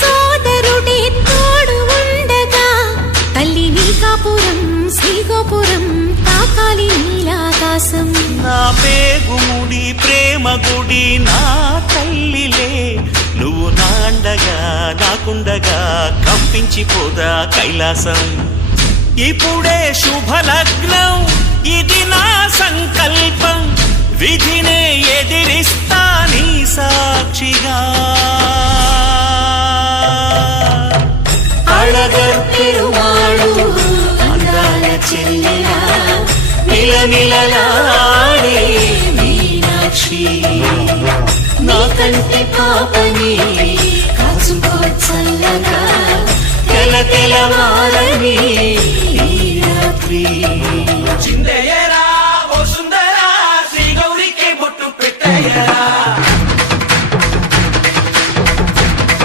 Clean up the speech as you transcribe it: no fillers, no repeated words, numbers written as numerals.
సోదరుడే తోడు ఉండగా తల్లి నీకాపురం శ్రీగోపురం తాకాలి నీలాకాశం. నా పేగుముడి ప్రేమ గుడి నా తల్లిలే, నువ్వు నాండగా నాకుండగా కంపించిపోదా కైలాసం. ఇప్పుడే శుభలగ్నం, ఇది నా సంకల్పం, విధినే ఎదిరిస్తా నీ సాక్షిగా. అళగర్ పెరుమాళు అందాల చెల్లెలా నిలనిలలాడే మీనాక్షి, నా కంటి పాపని కాచుకో చల్లగా తెల తెలవార